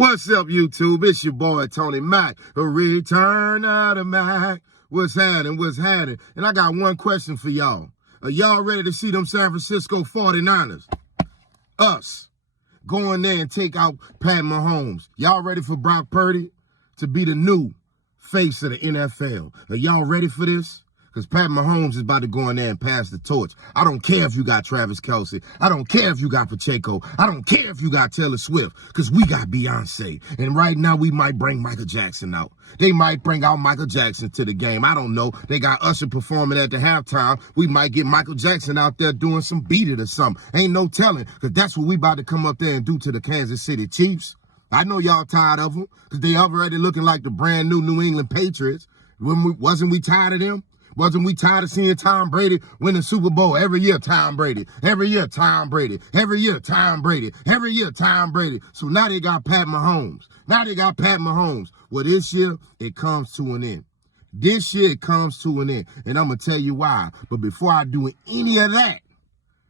What's up, YouTube? It's your boy, Tony Mack. A return of the Mack. What's happening? What's happening? And I got one question for y'all. Are y'all ready to see them San Francisco 49ers? Us. Go in there and take out Pat Mahomes. Y'all ready for Brock Purdy to be the new face of the NFL? Are y'all ready for this? Because Pat Mahomes is about to go in there and pass the torch. I don't care if you got Travis Kelce. I don't care if you got Pacheco. I don't care if you got Taylor Swift. Because we got Beyonce. And right now, we might bring Michael Jackson out. They might bring out Michael Jackson to the game. I don't know. They got Usher performing at the halftime. We might get Michael Jackson out there doing some Beat It or something. Ain't no telling. Because that's what we about to come up there and do to the Kansas City Chiefs. I know y'all tired of them. Because they already looking like the brand new New England Patriots. Wasn't we tired of them? Wasn't we tired of seeing Tom Brady win the Super Bowl? Every year, Tom Brady. Every year, Tom Brady. Every year, Tom Brady. Every year, Tom Brady. So now they got Pat Mahomes. Well, this year, it comes to an end. This year, it comes to an end. And I'm going to tell you why. But before I do any of that,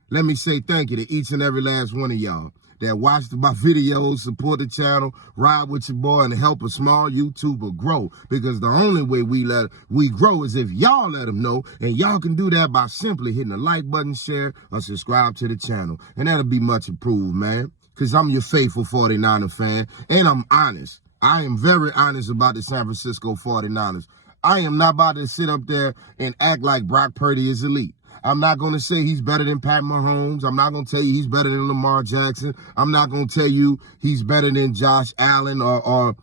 let me say thank you to each and every last one of y'all that watched my videos, support the channel, ride with your boy, and help a small YouTuber grow. Because the only way we grow is if y'all let them know. And y'all can do that by simply hitting the like button, share, or subscribe to the channel. And that'll be much improved, man. Because I'm your faithful 49er fan. And I'm honest. I am very honest about the San Francisco 49ers. I am not about to sit up there and act like Brock Purdy is elite. I'm not going to say he's better than Pat Mahomes. I'm not going to tell you he's better than Lamar Jackson. I'm not going to tell you he's better than Josh Allen or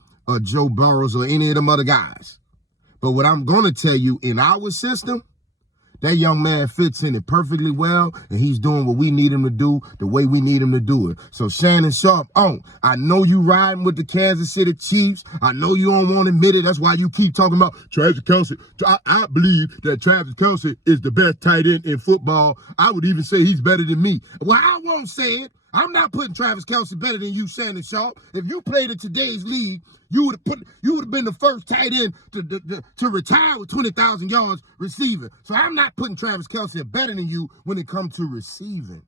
Joe Burrows or any of them other guys. But what I'm going to tell you, in our system, that young man fits in it perfectly well, and he's doing what we need him to do the way we need him to do it. So Shannon Sharp, I know you riding with the Kansas City Chiefs. I know you don't want to admit it. That's why you keep talking about Travis Kelce. I believe that Travis Kelce is the best tight end in football. I would even say he's better than me. Well, I won't say it. I'm not putting Travis Kelce better than you, Shannon Sharp. If you played in today's league, you would have been the first tight end to retire with 20,000 yards receiving. So I'm not putting Travis Kelce better than you when it comes to receiving.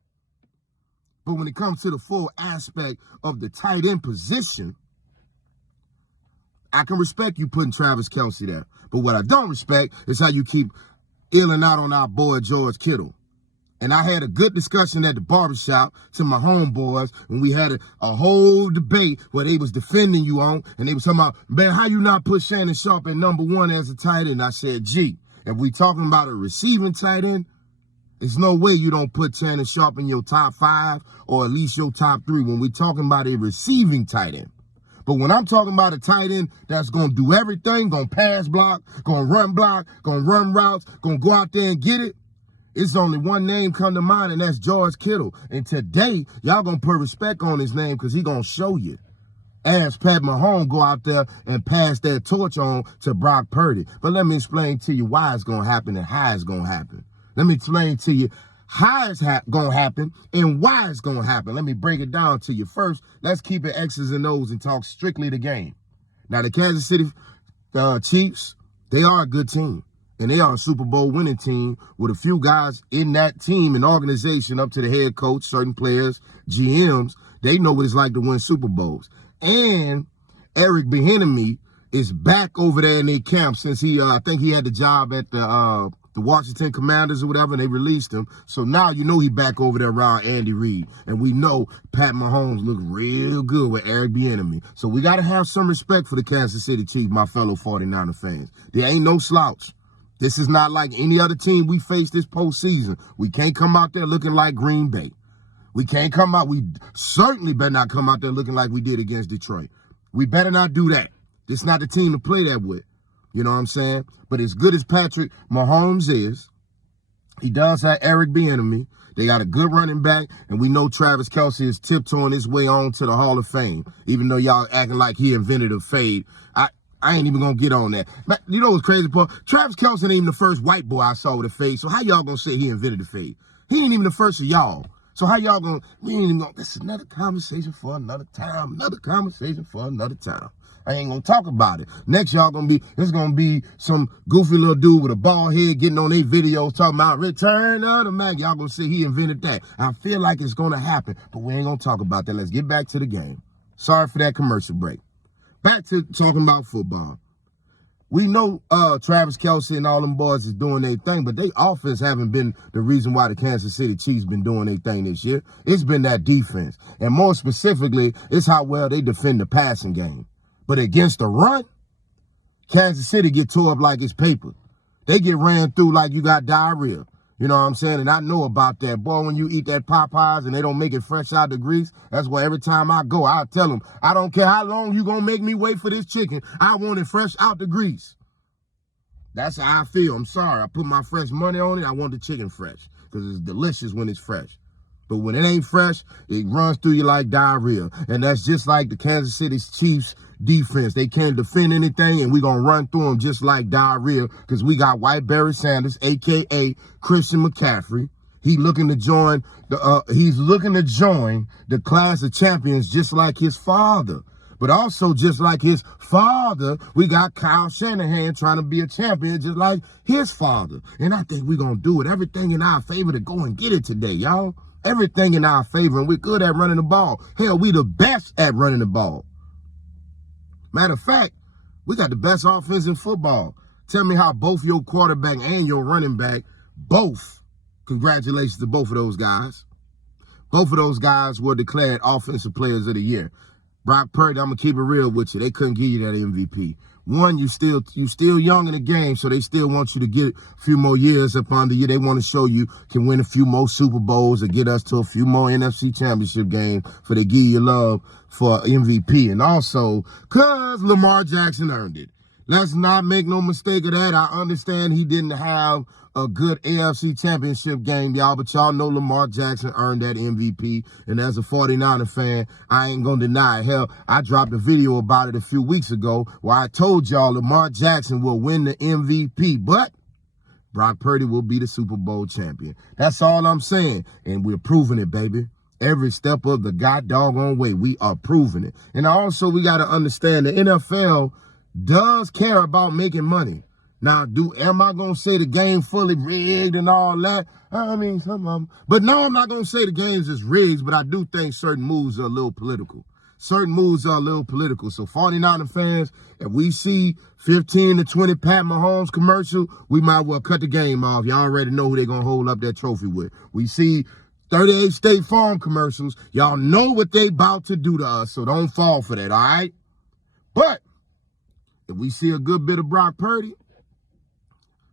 But when it comes to the full aspect of the tight end position, I can respect you putting Travis Kelce there. But what I don't respect is how you keep illing out on our boy George Kittle. And I had a good discussion at the barbershop to my homeboys when we had a whole debate where they was defending you on, and they was talking about, man, how you not put Shannon Sharp at #1 as a tight end? I said, gee, if we talking about a receiving tight end, there's no way you don't put Shannon Sharp in your top 5 or at least your top 3 when we talking about a receiving tight end. But when I'm talking about a tight end that's going to do everything, going to pass block, going to run routes, going to go out there and get it, it's only one name come to mind, and that's George Kittle. And today, y'all going to put respect on his name because he going to show you. As Pat Mahomes go out there and pass that torch on to Brock Purdy. But let me explain to you why it's going to happen and how it's going to happen. Let me explain to you how it's going to happen and why it's going to happen. Let me break it down to you. First, let's keep it X's and O's and talk strictly the game. Now, the Kansas City Chiefs, they are a good team. And they are a Super Bowl winning team with a few guys in that team and organization up to the head coach, certain players, GMs. They know what it's like to win Super Bowls. And Eric Bieniemy is back over there in their camp since I think he had the job at the Washington Commanders or whatever, and they released him. So now you know he's back over there around Andy Reid. And we know Pat Mahomes look real good with Eric Bieniemy. So we got to have some respect for the Kansas City Chiefs, my fellow 49er fans. There ain't no slouch. This is not like any other team we face this postseason. We can't come out there looking like Green Bay. We certainly better not come out there looking like we did against Detroit. We better not do that. This is not the team to play that with. You know what I'm saying? But as good as Patrick Mahomes is, he does have Eric Bieniemy. They got a good running back, and we know Travis Kelce is tiptoeing his way on to the Hall of Fame, even though y'all acting like he invented a fade. I ain't even going to get on that. But you know what's crazy, Paul? Travis Kelce ain't even the first white boy I saw with a fade. So how y'all going to say he invented the fade? He ain't even the first of y'all. So how y'all going to, we ain't even going to, this is another conversation for another time. I ain't going to talk about it. Next, y'all going to be, it's going to be some goofy little dude with a bald head getting on their videos talking about return of the Mack. Y'all going to say he invented that. I feel like it's going to happen, but we ain't going to talk about that. Let's get back to the game. Sorry for that commercial break. Back to talking about football. We know Travis Kelce and all them boys is doing their thing, but they offense haven't been the reason why the Kansas City Chiefs been doing their thing this year. It's been that defense. And more specifically, it's how well they defend the passing game. But against the run, Kansas City get tore up like it's paper. They get ran through like you got diarrhea. You know what I'm saying? And I know about that. Boy, when you eat that Popeyes and they don't make it fresh out the grease, that's why every time I go, I'll tell them, I don't care how long you going to make me wait for this chicken. I want it fresh out the grease. That's how I feel. I'm sorry. I put my fresh money on it. I want the chicken fresh because it's delicious when it's fresh. But when it ain't fresh, it runs through you like diarrhea. And that's just like the Kansas City Chiefs defense. They can't defend anything, and we're going to run through them just like diarrhea because we got White Barry Sanders, a.k.a. Christian McCaffrey. He's looking to join the class of champions just like his father. But also just like his father, we got Kyle Shanahan trying to be a champion just like his father. And I think we're going to do it. Everything in our favor to go and get it today, y'all. Everything in our favor, and we're good at running the ball. Hell, we the best at running the ball. Matter of fact, we got the best offense in football. Tell me how both your quarterback and your running back, both, congratulations to both of those guys. Both of those guys were declared Offensive Players of the Year. Brock Purdy, I'm going to keep it real with you. They couldn't give you that MVP. One, you still young in the game, so they still want you to get a few more years up under you. They want to show you can win a few more Super Bowls or get us to a few more NFC Championship games for they give you love for MVP. And also, because Lamar Jackson earned it. Let's not make no mistake of that. I understand he didn't have a good AFC Championship game, y'all, but y'all know Lamar Jackson earned that MVP. And as a 49er fan, I ain't going to deny it. Hell, I dropped a video about it a few weeks ago where I told y'all Lamar Jackson will win the MVP, but Brock Purdy will be the Super Bowl champion. That's all I'm saying. And we're proving it, baby. Every step of the god doggone way, we are proving it. And also, we got to understand the NFL does care about making money. Now, am I going to say the game fully rigged and all that? I mean, some of them. But no, I'm not going to say the game's is rigged, but I do think certain moves are a little political. Certain moves are a little political. So 49er fans, if we see 15 to 20 Pat Mahomes commercial, we might well cut the game off. Y'all already know who they're going to hold up that trophy with. We see 38 State Farm commercials. Y'all know what they about to do to us, so don't fall for that, all right? But if we see a good bit of Brock Purdy,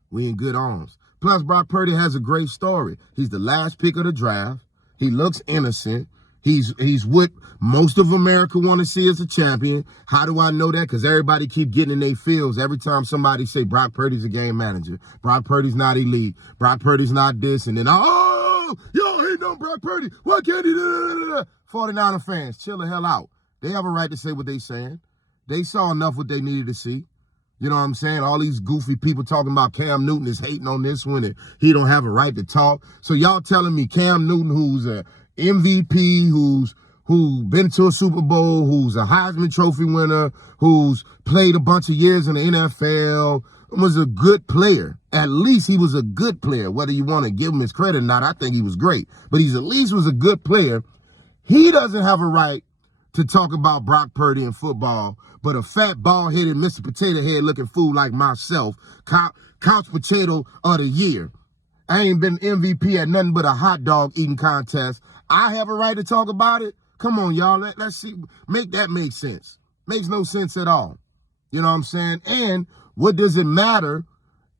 we in good arms. Plus, Brock Purdy has a great story. He's the last pick of the draft. He looks innocent. He's what most of America want to see as a champion. How do I know that? Because everybody keep getting in their feels every time somebody say Brock Purdy's a game manager. Brock Purdy's not elite. Brock Purdy's not this. And then, oh, y'all hating on Brock Purdy. Why can't he? 49er fans, chill the hell out. They have a right to say what they saying. They saw enough what they needed to see. You know what I'm saying? All these goofy people talking about Cam Newton is hating on this one and he don't have a right to talk. So y'all telling me Cam Newton, who's a MVP, who's been to a Super Bowl, who's a Heisman Trophy winner, who's played a bunch of years in the NFL, was a good player. At least he was a good player. Whether you want to give him his credit or not, I think he was great. But he's at least was a good player. He doesn't have a right to talk about Brock Purdy in football, but a fat, bald-headed Mr. Potato Head looking fool like myself, couch potato of the year. I ain't been MVP at nothing but a hot dog eating contest. I have a right to talk about it? Come on, y'all. Let's see. Make that make sense. Makes no sense at all. You know what I'm saying? And what does it matter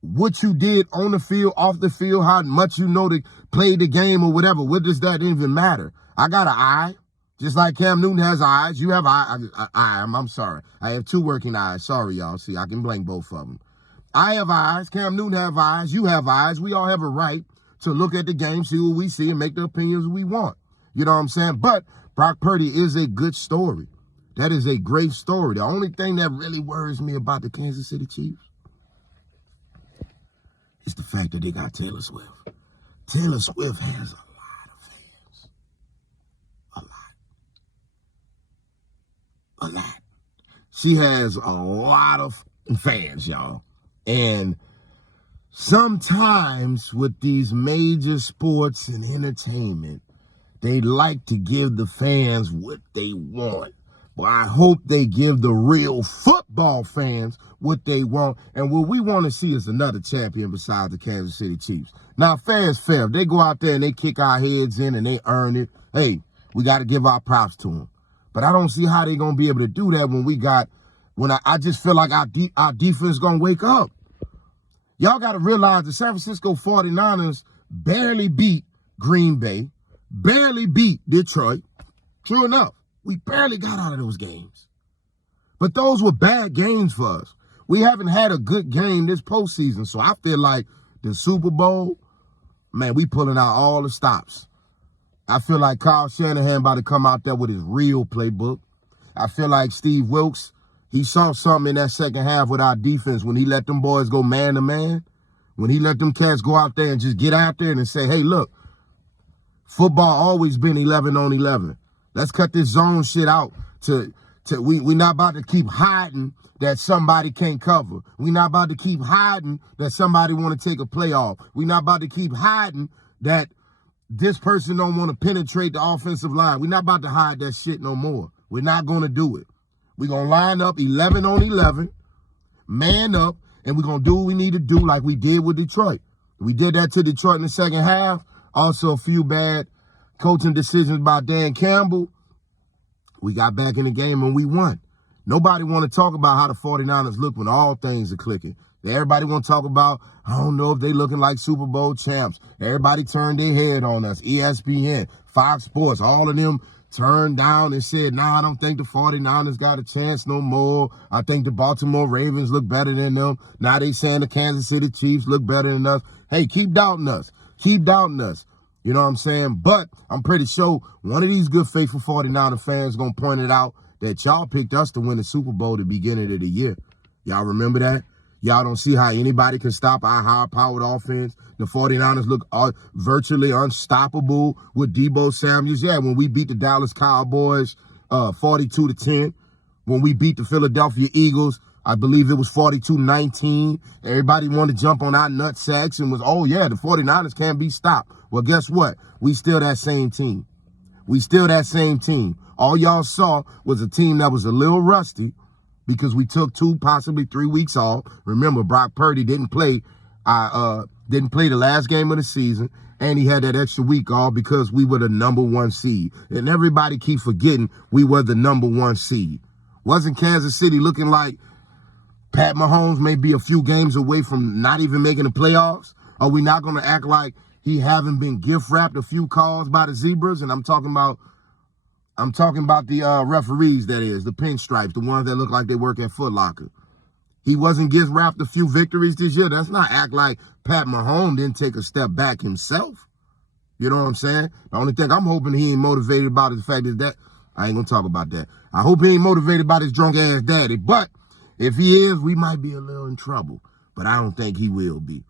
what you did on the field, off the field, how much you know to play the game or whatever? What does that even matter? I got an eye. Just like Cam Newton has eyes, you have eyes. I'm sorry. I have two working eyes. Sorry, y'all. See, I can blame both of them. I have eyes. Cam Newton have eyes. You have eyes. We all have a right to look at the game, see what we see, and make the opinions we want. You know what I'm saying? But Brock Purdy is a good story. That is a great story. The only thing that really worries me about the Kansas City Chiefs is the fact that they got Taylor Swift. Taylor Swift has a lot of fans. A lot. She has a lot of fans, y'all. And sometimes with these major sports and entertainment, they like to give the fans what they want. But I hope they give the real football fans what they want. And what we want to see is another champion besides the Kansas City Chiefs. Now, fair is fair. If they go out there and they kick our heads in and they earn it, hey, we got to give our props to them. But I don't see how they're going to be able to do that when I just feel like our defense is going to wake up. Y'all got to realize the San Francisco 49ers barely beat Green Bay, barely beat Detroit. True enough, we barely got out of those games. But those were bad games for us. We haven't had a good game this postseason, so I feel like the Super Bowl, man, we pulling out all the stops. I feel like Kyle Shanahan about to come out there with his real playbook. I feel like Steve Wilkes, he saw something in that second half with our defense when he let them boys go man to man. When he let them cats go out there and just get out there and say, hey, look, football always been 11 on 11. Let's cut this zone shit out. We not about to keep hiding that somebody can't cover. We not about to keep hiding that somebody want to take a playoff. We not about to keep hiding that this person don't want to penetrate the offensive line. We not about to hide that shit no more. We're not going to do it. We're going to line up 11 on 11, man up, and we're going to do what we need to do like we did with Detroit. We did that to Detroit in the second half. Also a few bad coaching decisions by Dan Campbell. We got back in the game and we won. Nobody want to talk about how the 49ers look when all things are clicking. Everybody want to talk about, I don't know if they looking like Super Bowl champs. Everybody turned their head on us. ESPN, Fox Sports, all of them turned down and said, nah, I don't think the 49ers got a chance no more. I think the Baltimore Ravens look better than them. Now they saying the Kansas City Chiefs look better than us. Hey, keep doubting us. Keep doubting us. You know what I'm saying? But I'm pretty sure one of these good, faithful 49er fans going to point it out that y'all picked us to win the Super Bowl at the beginning of the year. Y'all remember that? Y'all don't see how anybody can stop our high-powered offense. The 49ers look virtually unstoppable with Deebo Samuels. Yeah, when we beat the Dallas Cowboys 42-10. When we beat the Philadelphia Eagles, I believe it was 42-19. Everybody wanted to jump on our nut sacks and was, oh, yeah, the 49ers can't be stopped. Well, guess what? We still that same team. We still that same team. All y'all saw was a team that was a little rusty because we took 2, possibly 3 weeks off. Remember, Brock Purdy didn't play the last game of the season, and he had that extra week off because we were the number 1 seed. And everybody keeps forgetting we were the number 1 seed. Wasn't Kansas City looking like Pat Mahomes may be a few games away from not even making the playoffs? Are we not going to act like he haven't been gift-wrapped a few calls by the Zebras? And I'm talking about the referees, that is, the pinstripes, the ones that look like they work at Foot Locker. He wasn't gift-wrapped a few victories this year. That's not act like Pat Mahomes didn't take a step back himself. You know what I'm saying? The only thing I'm hoping he ain't motivated about is the fact is that, I ain't going to talk about that. I hope he ain't motivated by his drunk-ass daddy. But if he is, we might be a little in trouble. But I don't think he will be.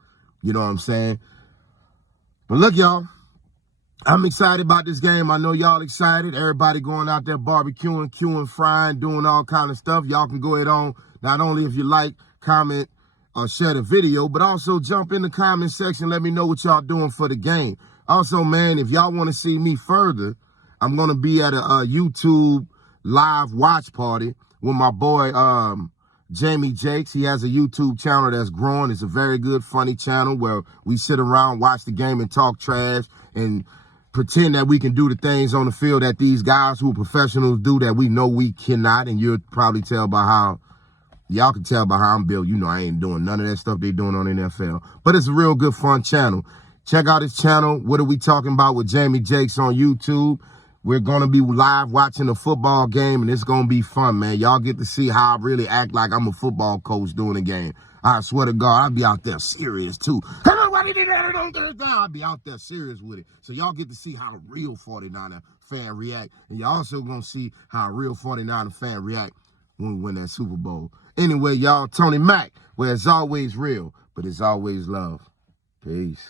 You know what I'm saying? But look, y'all, I'm excited about this game. I know y'all excited. Everybody going out there barbecuing, queuing, frying, doing all kind of stuff. Y'all can go ahead on, not only if you like, comment, or share the video, but also jump in the comment section. Let me know what y'all doing for the game. Also, man, if y'all want to see me further, I'm going to be at a YouTube live watch party with my boy, Jamie Jakes. He has a YouTube channel that's growing. It's a very good, funny channel where we sit around, watch the game, and talk trash and pretend that we can do the things on the field that these guys who are professionals do that we know we cannot. And you'll probably tell by how, y'all can tell by how I'm built. You know I ain't doing none of that stuff they doing on NFL. But it's a real good, fun channel. Check out his channel. What are we talking about with Jamie Jakes on YouTube? We're going to be live watching a football game, and it's going to be fun, man. Y'all get to see how I really act like I'm a football coach doing a game. I swear to God, I'll be out there serious, too. I'll be out there serious with it. So y'all get to see how a real 49er fan react. And y'all also going to see how a real 49er fan react when we win that Super Bowl. Anyway, y'all, Tony Mack, where it's always real, but it's always love. Peace.